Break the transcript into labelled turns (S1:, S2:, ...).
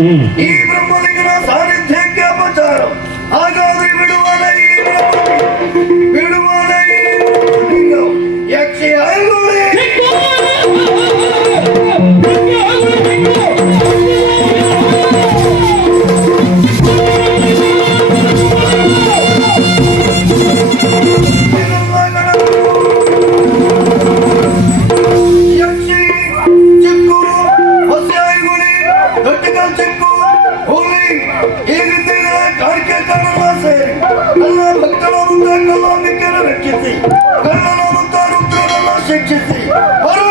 S1: ಈ ಹೀಗಿದ್ದೇನೆ ಕಾಣಿಕೆ ಕನ್ನಡ ಸೇರಿ ಅಲ್ಲ ಭಕ್ತನಾದಂತ ಕಲಾವಿದರ ರಕ್ಷಿಸಿ. ಕನ್ನಡಾದಂತ ರುದ್ರನನ್ನ ಶಿಕ್ಷಿಸಿ. ಬರು